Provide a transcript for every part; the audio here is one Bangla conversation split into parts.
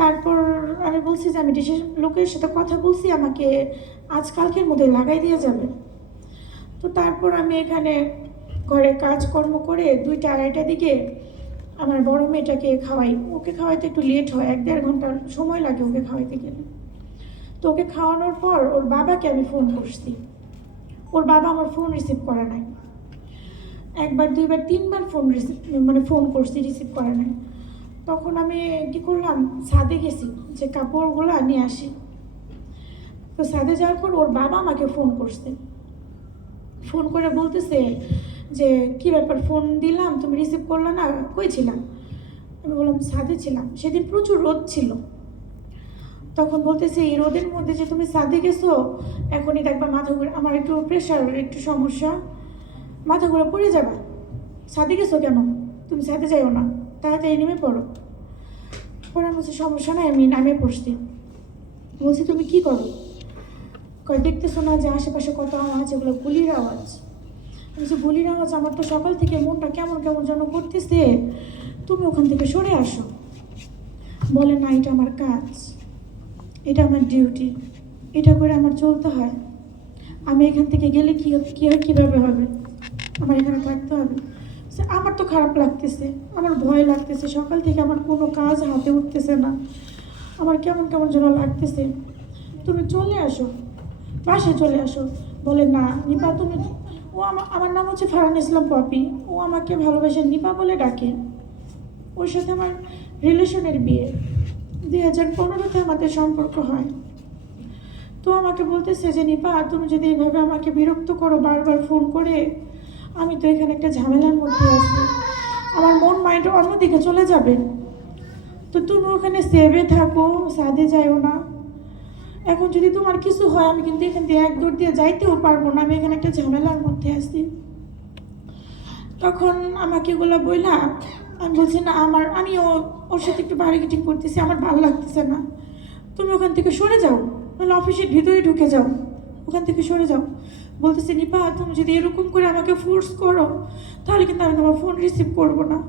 তারপর আমি বলছি যে আমি ডিসের লোকের সাথে কথা বলছি, আমাকে আজকালকের মধ্যে লাগাই দিয়ে যাবে। তো তারপর আমি এখানে ঘরে কাজকর্ম করে দুইটা আড়াইটার দিকে আমার বড় মেয়েটাকে খাওয়াই। ওকে খাওয়াইতে একটু লেট হয়, এক দেড় ঘণ্টা সময় লাগে ওকে খাওয়াইতে গেলে। তো ওকে খাওয়ানোর পর ওর বাবাকে আমি ফোন করছি। ওর বাবা আমার ফোন রিসিভ করে নাই। একবার, দুইবার, তিনবার ফোন রিসিভ মানে ফোন করছি রিসিভ করে নাই। তখন আমি কী করলাম? ছাদে গেছি, যে কাপড়গুলো নিয়ে আসি। তো ছাদে যাওয়ার পর ওর বাবা আমাকে ফোন করছে। ফোন করে বলতেছে যে, কি ব্যাপার? ফোন দিলাম, তুমি রিসিভ করলে না? কই ছিলাম আমি বললাম, ছাদে ছিলাম। সেদিন প্রচুর রোদ ছিল। তখন বলতেছে, এই রোদের মধ্যে যে তুমি ছাদে গেছো এখনই দেখবা মাথা ঘুরে, আমার একটু প্রেশার একটু সমস্যা। মাথা ঘুরে পড়ে যাবা। ছাদে গেছো কেন? তুমি ছাদে যাইও না। তাড়াতাড়ি নেমে পড়ো। আমি বলছি সমস্যা নাই, আমি নামে পড়ছি। বলছি, তুমি কি করো? কয়, দেখতেছো না যে আশেপাশে কত আওয়াজ, এগুলো গুলির আওয়াজ? বলছি, গুলির আওয়াজ আমার তো সকাল থেকে মনটা কেমন কেমন যেন করতেছে। তুমি ওখান থেকে সরে আসো। বলে, না, এটা আমার কাজ। এটা আমার ডিউটি। এটা করে আমার চলতে হয়। আমি এখান থেকে গেলে কি, কী কীভাবে হবে? আমার এখানে থাকতে হবে। আমার তো খারাপ লাগতেছে, আমার ভয় লাগতেছে, সকাল থেকে আমার কোনো কাজ হাতে উঠতেছে না। আমার কেমন কেমন যেন লাগতেছে। তুমি চলে আসো বাসে চলে আসো। বলে, না, নিপা, তুমি, ও আমার আমার নাম হচ্ছে ফারান ইসলাম পপি। ও আমাকে ভালোবাসে নিপা বলে ডাকে। ওর সাথে আমার রিলেশনের বিয়ে। দুই হাজার পনেরোতে আমাদের সম্পর্ক হয়। তো আমাকে বলতেছে যে, নিপা, তুমি যদি এভাবে আমাকে বিরক্ত করো, বারবার ফোন করে আমি তো এখানে একটা ঝামেলার মধ্যে আছি। আমার মন মাইন্ড অন্যদিকে চলে যাবে। তো তুমি ওখানে সেভে থাকো সাদে যাইও না। এখন যদি তোমার কিছু হয়, আমি কিন্তু এখান থেকে এক দৌড় দিয়ে যাইতেও পারব না। আমি এখানে একটা ঝামেলার মধ্যে আছি। তখন আমাকে এগুলো বইলা, আমি বলছি, না, আমার আমি ওর সাথে একটু বার্গেটিং করতেছি। আমার ভালো লাগতেছে না। তুমি ওখান থেকে সরে যাও। নাহলে অফিসের ভিতরে ঢুকে যাও। ওখান থেকে সরে যাও। বলতেছে, নিপা, তুমি যদি এরকম করে আমাকে ফোর্স করো, তাহলে কিন্তু আমি তোমার ফোন রিসিভ করব না।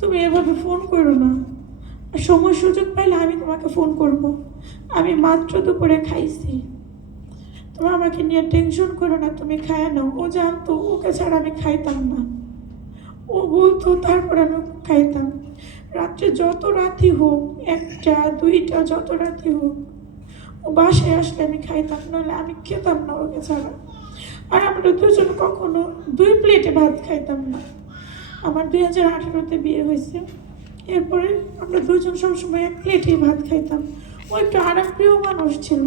তুমি এভাবে ফোন করো না। সময় সুযোগ পাইলে আমি তোমাকে ফোন করব। আমি মাত্র দুপুরে খাইছি। তুমি আমাকে নিয়ে টেনশন করো না, তুমি খায় নাও। ও জানতো, ওকে ছাড়া আমি খাইতাম না। ও বলতো, তারপর আমি খাইতাম। রাত্রে যত রাতি হোক, একটা, দুইটা, যত রাতি হোক বাসায় আসলে আমি খাইতাম নাহলে আমি খেতাম না ওকে ছাড়া। আর আমরা দুজন কখনো দুই প্লেটে ভাত খাইতাম না। আমার দুই হাজার আঠেরোতে বিয়ে হয়েছে। এরপরে আমরা দুজন সবসময় এক প্লেটেই ভাত খাইতাম। ও একটু আরামপ্রিয় মানুষ ছিল।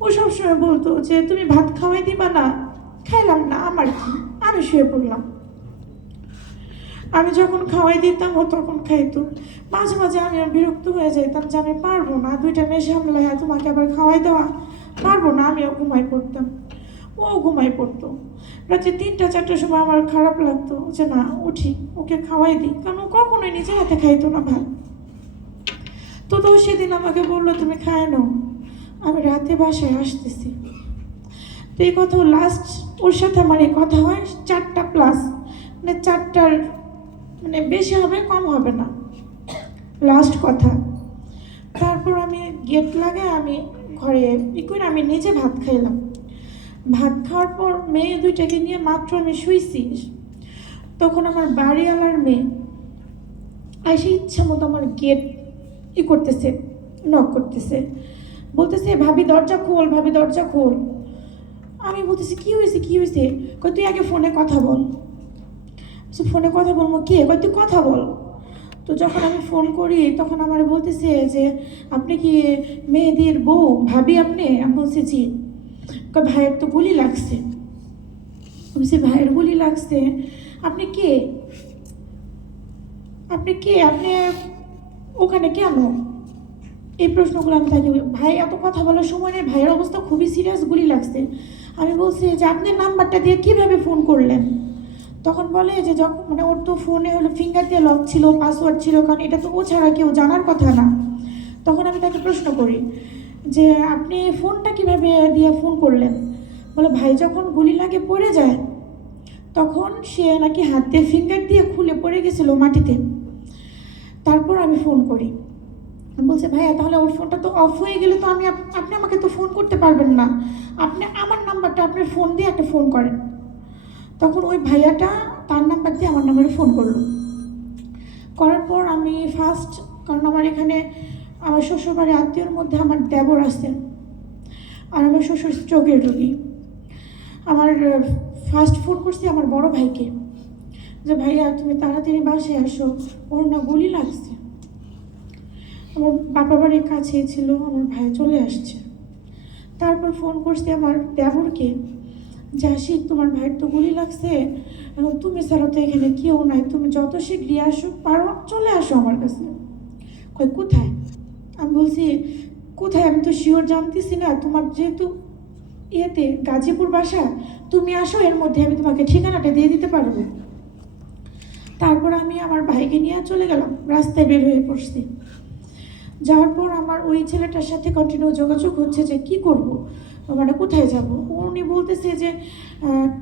ও সবসময় বলতো যে, তুমি ভাত খাওয়াই দিবা না, খাইলাম না, আমার কি? আমি শুয়ে পড়লাম। আমি যখন খাওয়াই দিতাম, ও তখন খাইতো। মাঝে মাঝে আমি বিরক্ত হয়ে যাইতাম যে আমি পারব না, দুইটা মেয়ে সামলায় তোমাকে আবার খাওয়াই দেওয়া। পারব না, আমিও ঘুমাই পড়তাম। ও ঘুমাই পড়তো। রাত্রে তিনটা, চারটার সময় আমার খারাপ লাগতো যে না, উঠি, ওকে খাওয়াই দিই। কারণ ও কখনোই নিজের হাতে খাইতো না ভাত। তো তো সেদিন আমাকে বলল, তুমি খায় নাও। আমি রাতে বাসায় আসতেছি। তো এই কথা লাস্ট ওর সাথে আমার এই কথা হয়, চারটা প্লাস মানে চারটার মানে বেশি হবে, কম হবে না। লাস্ট কথা। তারপর আমি গেট লাগাই আমি ঘরে ই করে আমি নিজে ভাত খাইলাম। ভাত খাওয়ার পর মেয়ে দুইটাকে নিয়ে মাত্র আমি শুইছি। তখন আমার বাড়িওয়ালার মেয়ে এসে ইচ্ছা মতো আমার গেট ই করতেছে নক করতেছে। বলতেছে, ভাবি, দরজা খোল, ভাবি, দরজা খোল। আমি বলতেছি, কি হয়েছে কি হয়েছে তুই আগে ফোনে কথা বল। সে ফোনে কথা বলব। কে? কই তুই কথা বল। তো যখন আমি ফোন করি, তখন আমার বলতেছে যে, আপনি কি মেয়েদের বউ? ভাবি আপনি? আমি বলছি, জি। ভাইয়ের তো গুলি লাগছে। বলছি, ভাইয়ের গুলি লাগছে? আপনি কে? আপনি কে? আপনি ওখানে কেন? এই প্রশ্নগুলো আমি তাকে ভাই, এত কথা বলার সময় নেই। ভাইয়ের অবস্থা খুবই সিরিয়াস গুলি লাগছে। আমি বলছি যে আপনি নাম্বারটা দিয়ে কীভাবে ফোন করলেন? তখন বলে যে যখন মানে ওর তো ফোনে হলো ফিঙ্গার দিয়ে লক ছিল পাসওয়ার্ড ছিল, কারণ এটা তো ও ছাড়া কেউ জানার কথা না। তখন আমি তাকে প্রশ্ন করি যে আপনি ফোনটা কীভাবে দিয়ে ফোন করলেন? বলে, ভাই, যখন গুলি লাগে পড়ে যায়, তখন সে নাকি হাত দিয়ে ফিঙ্গার দিয়ে খুলে পড়ে গেছিল মাটিতে। তারপর আমি ফোন করি। বলছে, ভাইয়া, তাহলে ওর ফোনটা তো অফ হয়ে গেলে তো আমি আপনি আমাকে তো ফোন করতে পারবেন না। আপনি আমার নাম্বারটা আপনার ফোন দিয়ে একটা ফোন করেন। তখন ওই ভাইয়াটা তার নাম্বার দিয়ে আমার নাম্বারে ফোন করল। করার পর আমি ফার্স্ট কারণ আমার এখানে আমার শ্বশুরবাড়ি আত্মীয়র মধ্যে আমার দেবর আছে, আর আমার শ্বশুর চোখের রোগী। আমার ফার্স্ট ফোন করছি আমার বড় ভাইকে, যে ভাইয়া তুমি তাড়াতাড়ি বাসায় আসো, ওর না গুলি লাগছে। আমার বাপা বাড়ির কাছেই ছিল, আমার ভাই চলে আসছে। তারপর ফোন করছি আমার দেবরকে যে আশিক তোমার ভাইয়ের তো গুলি লাগছে। তুমি ছাড়া তো এখানে কেউ নাই। তুমি যত শীঘ্রই আসো পারো, চলে আসো আমার কাছে। কই কোথায়? আমি বলছি, কোথায়? আমি তো শিওর জানতেছি না। তোমার যেহেতু ইয়েতে গাজীপুর বাসা, তুমি আসো, এর মধ্যে আমি তোমাকে ঠিকানাটা দিয়ে দিতে পারব। তারপর আমি আমার ভাইকে নিয়ে চলে গেলাম, রাস্তায় বের হয়ে পড়ছি। যাওয়ার পর আমার ওই ছেলেটার সাথে কন্টিনিউ যোগাযোগ হচ্ছে যে, কি করব? মানে কোথায় যাব? উনি বলতেছে যে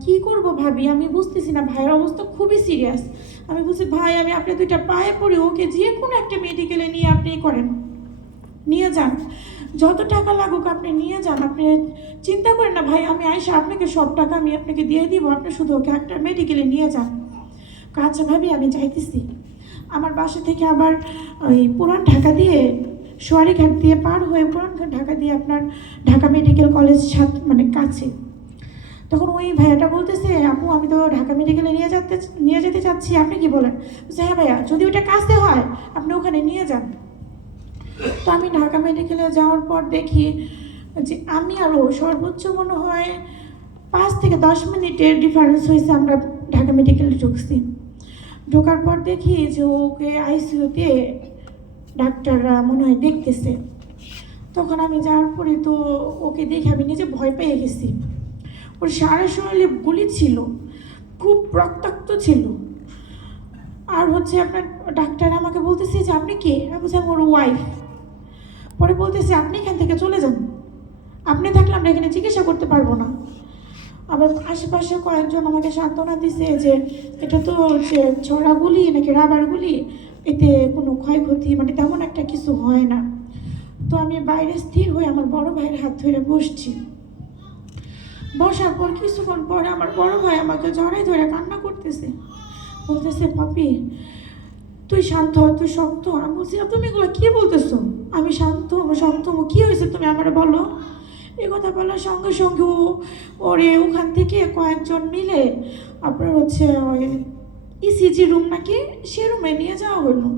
কি করব ভাবি? আমি বুঝতেছি না, ভাইয়ের অবস্থা খুবই সিরিয়াস আমি বলছি, ভাই, আমি আপনি দুইটা পায়ে পড়ে ওকে যে কোনো একটা মেডিকেলে নিয়ে আপনি করেন। নিয়ে যান। যত টাকা লাগুক আপনি নিয়ে যান। আপনি চিন্তা করেন না, ভাই, আমি আইসা আপনাকে সব টাকা আমি আপনাকে দিয়ে দিব। আপনি শুধু ওকে একটা মেডিকেলে নিয়ে যান। আচ্ছা ভাবি, আমি যাইতেছি। আমার বাসা থেকে আবার ওই পুরান ঢাকা দিয়ে সোয়ারিঘাট দিয়ে পার হয়ে পুরান ঢাকা দিয়ে আপনার ঢাকা মেডিকেল কলেজ সাত মানে কাছে। তখন ওই ভাইয়াটা বলতেছে আপু আমি তো ঢাকা মেডিকেলে নিয়ে যেতে নিয়ে যেতে চাচ্ছি আপনি কি বলেন? বলছে, হ্যাঁ ভাইয়া যদি ওটা কাছে হয় আপনি ওখানে নিয়ে যান। তো আমি ঢাকা মেডিকেলে যাওয়ার পর দেখি যে আমি আরও সর্বোচ্চ মনে হয় পাঁচ থেকে দশ মিনিটের ডিফারেন্স হয়েছে আমরা ঢাকা মেডিকেলে ঢুকছি। ঢোকার পর দেখি যে ওকে আইসিইউতে ডাক্তাররা মনে হয় দেখতেছে। তখন আমি যাওয়ার পরে তো ওকে দেখে আমি নিজে ভয় পেয়ে গেছি। ওর সারা শরীরে গুলি ছিল, খুব রক্তাক্ত ছিল। আর হচ্ছে আপনার ডাক্তার আমাকে বলতেছে যে, আপনি কে? আমি বলছি, আমি ওর ওয়াইফ পরে বলতেছে, আপনি এখান থেকে চলে যান। আপনি থাকলে আমরা এখানে চিকিৎসা করতে পারব না। আবার আশেপাশে কয়েকজন আমাকে সান্ত্বনা দিছে যে, এটা তো হচ্ছে ছড়া গুলি নাকি রাবারগুলি এতে কোনো ক্ষয়ক্ষতি মানে তেমন একটা কিছু হয় না। তো আমি বাইরে স্থির হয়ে আমার বড় ভাইয়ের হাত ধরে বসছি। বসার পর কিছুক্ষণ পরে আমার বড় ভাই আমাকে জড়াই ধরে কান্না করতেছে। বলতেছে, পাপি, তুই শান্ত তুই শক্ত। আমি বলছি তুমি এগুলো কি বলতেছো? আমি শান্ত হব, শক্ত কি হয়েছে তুমি আমার বলো? এ কথা বলার সঙ্গে সঙ্গে ওরে ওখান থেকে কয়েকজন মিলে, আপনার হচ্ছে ওই ইসিজি রুম নাকি সে রুমে নিয়ে যাওয়া হলো।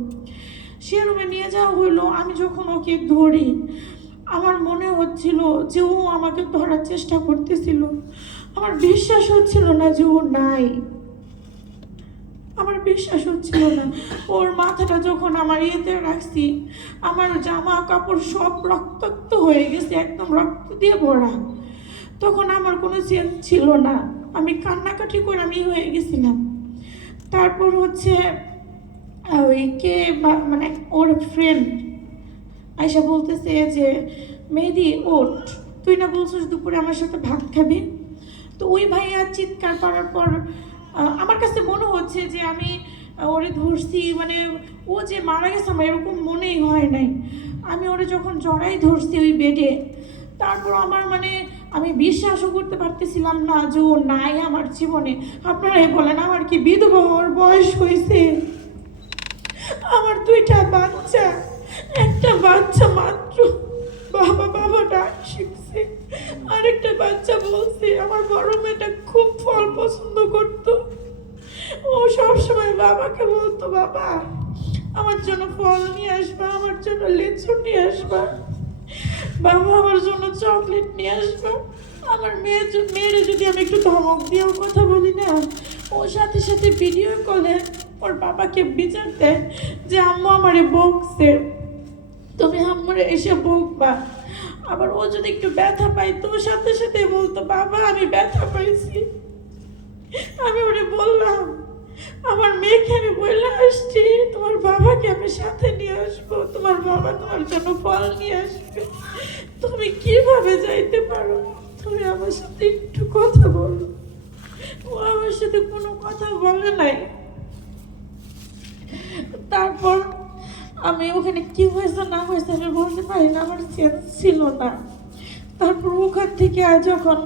সে রুমে নিয়ে যাওয়া হলো, আমি যখন ওকে ধরি, আমার মনে হচ্ছিল যে ও আমাকে ধরার চেষ্টা করতেছিল। আমার বিশ্বাস হচ্ছিল না যে ও নাই। আমার বিশ্বাস হচ্ছিল না। ওর মাথাটা যখন আমার ইয়েতে রাখছি, আমার জামা কাপড় সব রক্তাক্ত হয়ে গেছে, একদম রক্ত দিয়ে ভরা। তখন আমার কোনো চেঞ্জ ছিল না। আমি কান্নাকাটি করে আমি হয়ে গেছিলাম। তারপর হচ্ছে ওই কে মানে ওর ফ্রেন্ড আয়সা বলতেছে যে, মেহেদি, ওঠ। তুই না বলছিস দুপুরে আমার সাথে ভাত খাবি? তো ওই ভাইয়া চিৎকার করার পর আমার কাছে মনে হচ্ছে যে আমি ওরে ধরছি মানে ও যে মারা গেছে আমার এরকম মনেই হয় নাই। আমি ওরে যখন জড়াই ধরছি ওই বেডে, তারপর আমার মানে আমি বিশ্বাসও করতে পারতেছিলাম না যে ও নাই আমার জীবনে। আপনারাই বলেন, আমার কি বিধবা বয়স হয়েছে? আমার দুইটা বাচ্চা, একটা বাচ্চা মাত্র। বাবা বাবা ডাক শিখছে, আরেকটা বাচ্চা বলছে, আমার বড় মেয়েটা খুব ফল পছন্দ করতো। ও সবসময় বাবাকে বলতো, বাবা, আমার জন্য ফল নিয়ে আসবা, আমার জন্য লেচু নিয়ে আসবা। বাবা আমার জন্য চকলেট নিয়ে আসবা। আমার মেয়ের মেয়েরে যদি আমি একটু ধমক দিয়েও কথা বলি না ওর সাথে সাথে ভিডিও কলে ওর বাবাকে বিচার দেয় যে, আম্মু আমারে বকছে। তুমি আমারে এসে বকবা। আবার ও যদি একটু ব্যথা পাই তো সাথে সাথে বলতো, বাবা, আমি ব্যথা পাইছি। আমি ওরে বললাম আমার মেয়েকে আমি বলে আসছি, তোমার বাবাকে আমি সাথে নিয়ে আসব। তোমার বাবা তোমার জন্য ফল নিয়ে আসবে। তুমি কীভাবে যাইতে পারো? তুমি আমার সাথে একটু কথা বলো। ও আমার সাথে কোনো কথা বলে নাই। তারপর আমি ওখানে কি হয়েছে, না হয়েছে আমি বলতে পারি না, আমার চেঞ্জ ছিল না। তারপর ওখান থেকে যখন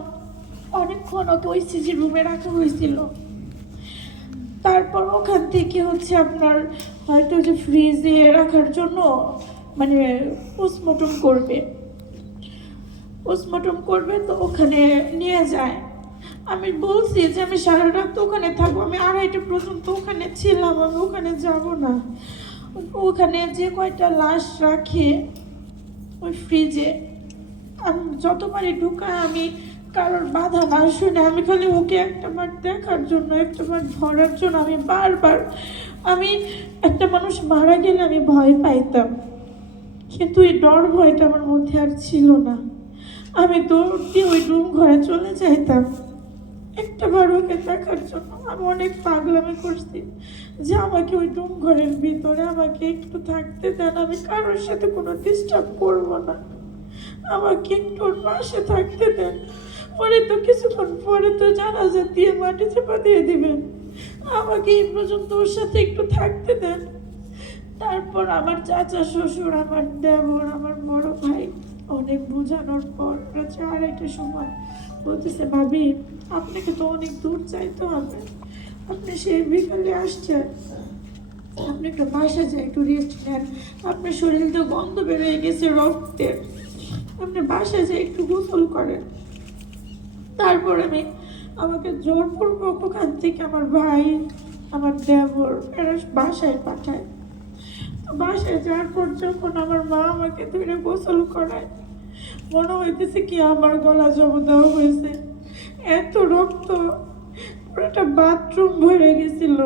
অনেকক্ষণ ওকে ওই সিজি রুমে রাখা হয়েছিল তারপর ওখান থেকে হচ্ছে আপনার হয়তো যে ফ্রিজে রাখার জন্য মানে পোস্টমর্টম করবে। পোস্টমর্টম করবে তো ওখানে নিয়ে যায়। আমি বলছি যে আমি সারা রাত ওখানে থাকব, আমি আড়াইটা পর্যন্ত ওখানে ছিলাম, আমি ওখানে যাব না। ওখানে যে কয়টা লাশ রাখে ওই ফ্রিজে আমি যতবারই ঢুকায় আমি কারোর বাধা না শুনে আমি খালি ওকে একটাবার দেখার জন্য একটাবার ধরার জন্য আমি বারবার, আমি একটা মানুষ মারা গেলে আমি ভয় পাইতাম। কিন্তু এই ডর ভয়টা আমার মধ্যে আর ছিল না। আমি দৌড় দিয়ে ওই রুম ঘরে চলে যাইতাম। একটা বার ওকে দেখার জন্য আমি অনেক পাগলামি করছি যে আমাকে ওই রুম ঘরের ভিতরে আমাকে একটু থাকতে দেন, আমি কারোর সাথে কোনো ডিস্টার্ব করব না। আমাকে একটু ওর পাশে থাকতে দেন। পরে তো কিছুক্ষণ পরে তো জানাজা দিয়ে মাটি চাপা দিয়ে দিবেন। আমাকে এই পর্যন্ত ওর সাথে একটু থাকতে দেন। তারপর আমার চাচা শ্বশুর, আমার দেবর, আমার বড় ভাই অনেক বোঝানোর পর প্রায় চার আড়াইটার সময় বলতেছে, ভাবি, আপনাকে তো অনেক দূর যাইতে হবে। আপনি সেই বিকালে আসছেন। আপনি একটু বাসা যায় একটু রেস্ট নেন। আপনার শরীর তো গন্ধ বেরোয় গেছে রক্তের আপনি বাসা যায় একটু গোসল করেন। তারপর আমি আমাকে জোরপূর্বক ওখান থেকে আমার ভাই, আমার দেবর এরা বাসায় পাঠায়। তো বাসায় যাওয়ার পর যখন আমার মা আমাকে ধরে গোসল করায়, মনে হইতেছে কি আমার গলা জব দেওয়া হয়েছে। এত রক্ত পুরোটা বাথরুম ভরে গেছিল।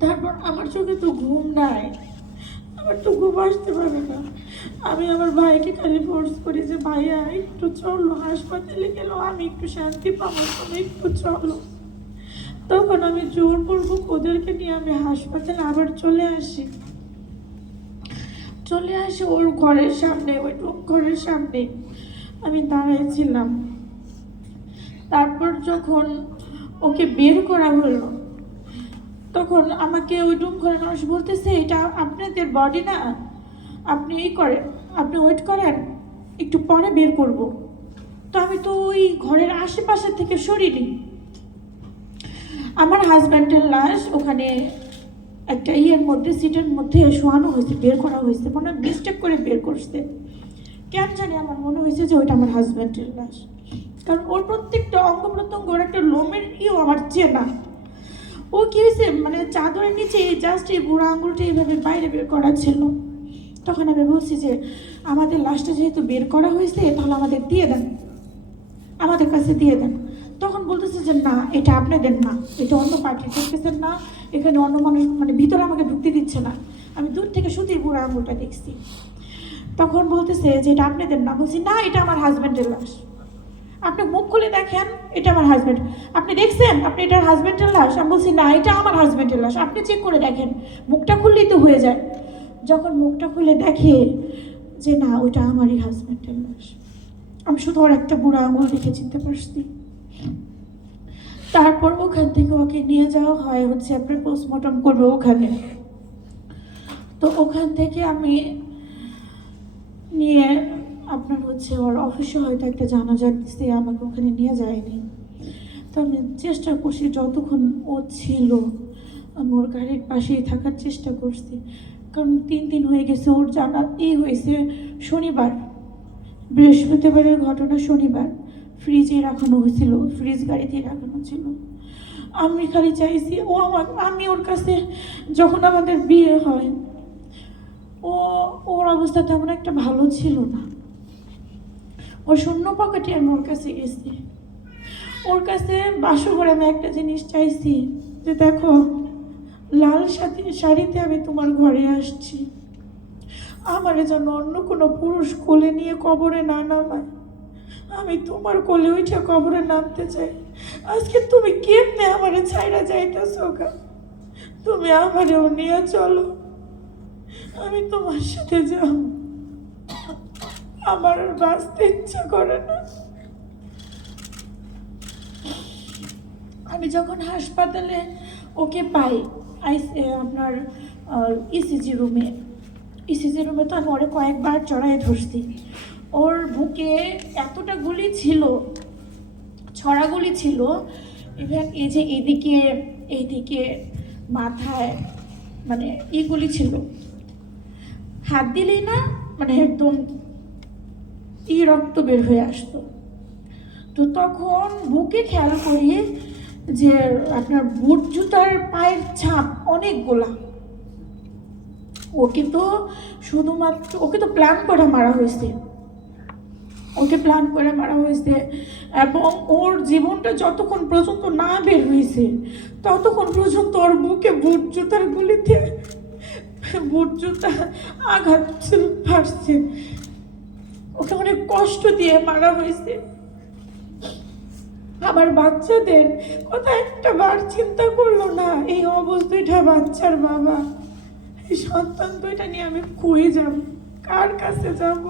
তারপর আমার চোখে তো ঘুম নাই। আমার তো ঘুম আসতে পারে না। আমি আমার ভাইকে খালি ফোর্স করি যে, ভাইয়া, একটু চলো, হাসপাতালে গেল, আমি একটু শান্তি পাবো, তুমি একটু চলো। তখন আমি জোর করব ওদেরকে নিয়ে আমি হাসপাতালে আবার চলে আসি। চলে আসে ওর ঘরের সামনে, ওই ঘরের সামনে। আমি দাঁড়াইছিলাম তারপর যখন ওকে বের করা হলো, তখন আমাকে ওই রুম ঘরের মানুষ বলতেছে, এটা আপনাদের বডি না? আপনি এই করেন, আপনি ওয়েট করেন, একটু পরে বের করব। তো আমি তো ওই ঘরের আশেপাশে থেকে সরিনি। আমার হাজব্যান্ডের লাশ ওখানে একটা ইয়ের মধ্যে, সিটের মধ্যে শোয়ানো হয়েছে, বের করা হয়েছে, মনে হয় মিস্টেক করে বের করছে। কেন জানি আমার মনে হয়েছে যে ওইটা আমার হাজব্যান্ডের লাশ। কারণ ওর প্রত্যেকটা অঙ্গ প্রত্যঙ্গ, ওর একটা লোমের ইও আমার চেনা। ও কি হয়েছে? মানে চাদরের নিচে জাস্ট এই বুড়ো আঙুলটা এইভাবে বাইরে বের করা ছিল। তখন আমি বলছি যে, আমাদের লাশটা যেহেতু বের করা হয়েছে, তাহলে আমাদের দিয়ে দেন। আমাদের কাছে দিয়ে দেন। তখন বলতেছে যে, না, এটা আপনাদের না। এটা অন্য পার্টি করতেছেন না। এখানে অন্য মানুষ মানে ভিতরে আমাকে ঢুকতে দিচ্ছে না। আমি দূর থেকে সুতির বুড়ো আঙুলটা দেখছি। তখন বলতেছে যে, এটা আপনাদের না। বলছি, না, এটা আমার হাজব্যান্ডের লাশ। আপনি মুখ খুলে দেখেন, এটা আমার হাজব্যান্ড আপনি দেখছেন? আপনি এটার হাজব্যান্ডের লাশ? আমি বলছি, না, এটা আমার হাজব্যান্ডের লাশ। আপনি চেক করে দেখেন। মুখটা খুললেই তো হয়ে যায়। যখন মুখটা খুলে দেখে যে না ওইটা আমারই হাজব্যান্ডের লাশ। আমি শুধু ওর একটা বুড়ো আঙুল দেখে চিনতে পারছি। তারপর ওখান থেকে ওকে নিয়ে যাওয়া হয় হচ্ছে আপনার পোস্টমর্টম করবে ওখানে। তো ওখান থেকে আমি নিয়ে আপনার হচ্ছে ওর অফিসে হয়তো একটা জানাজা দিচ্ছে আমাকে ওখানে নিয়ে যায়নি। তো আমি চেষ্টা করছি, যতক্ষণ ও ছিল, আমি ওর গাড়ির পাশেই থাকার চেষ্টা করছি। কারণ তিন দিন হয়ে গেছে, ওর জানা এই হয়েছে শনিবার। বৃহস্পতিবারের ঘটনা শনিবার। ফ্রিজে রাখানো হয়েছিল ফ্রিজ গাড়িতে রাখানো ছিল। আমি খালি চাইছি, ও আমার, আমি ওর কাছে যখন আমাদের বিয়ে হয়, ও, ওর অবস্থা তেমন একটা ভালো ছিল না। ও শূন্য পকেটে আমি ওর কাছে গেছি। ওর কাছে বাসর করে আমি একটা জিনিস চাইছি, যে দেখো লাল সাথী শাড়িতে আমি তোমার ঘরে আসছি। আমার যেন অন্য কোনো পুরুষ কোলে নিয়ে কবরে না নামায়। আমি তোমার কোলে উঠে কবরে নামতে চাই। আজকে তুমি কেমনে আমারে ছাইরা যাইতেছো গা? তুমি আমারেও নিয়ে চলো। আমি তোমার সাথে যাব আমার আর বাঁচতে ইচ্ছা করে না। আমি যখন হাসপাতালে ওকে পাই। আইস এ, আপনার ইসিজি রুমে ইসিজি রুমে তো আমি ওরে কয়েকবার চড়াই ধরছি। ওর বুকে এতটা গুলি ছিল ছড়া গুলি ছিল ইভেন এই যে এদিকে এইদিকে মাথায় মানে ইগুলি ছিল। হাত দিলেই না মানে একদম ই রক্ত বের হয়ে আসতো। তো তখন বুকে খেয়াল করি যে আপনার বুট জুতার পায়ের ছাপ অনেক গোলা। ও কিন্তু শুধুমাত্র ওকে তো প্ল্যান করে মারা হয়েছে। ওকে প্ল্যান করে মারা হয়েছে এবং ওর জীবনটা যতক্ষণ পর্যন্ত না বের হয়েছে, ততক্ষণ পর্যন্ত ওর বুকে বুট জুতার গুলিতে বুট জুতা আঘাত পারছে ওকে অনেক কষ্ট দিয়ে মারা হয়েছে। আমার বাচ্চাদের কথা একটা বার চিন্তা করল না, এই অবস্থাটা বাচ্চার বাবা। এই সন্তান দুইটা নিয়ে আমি কই যাব? কার কাছে যাব?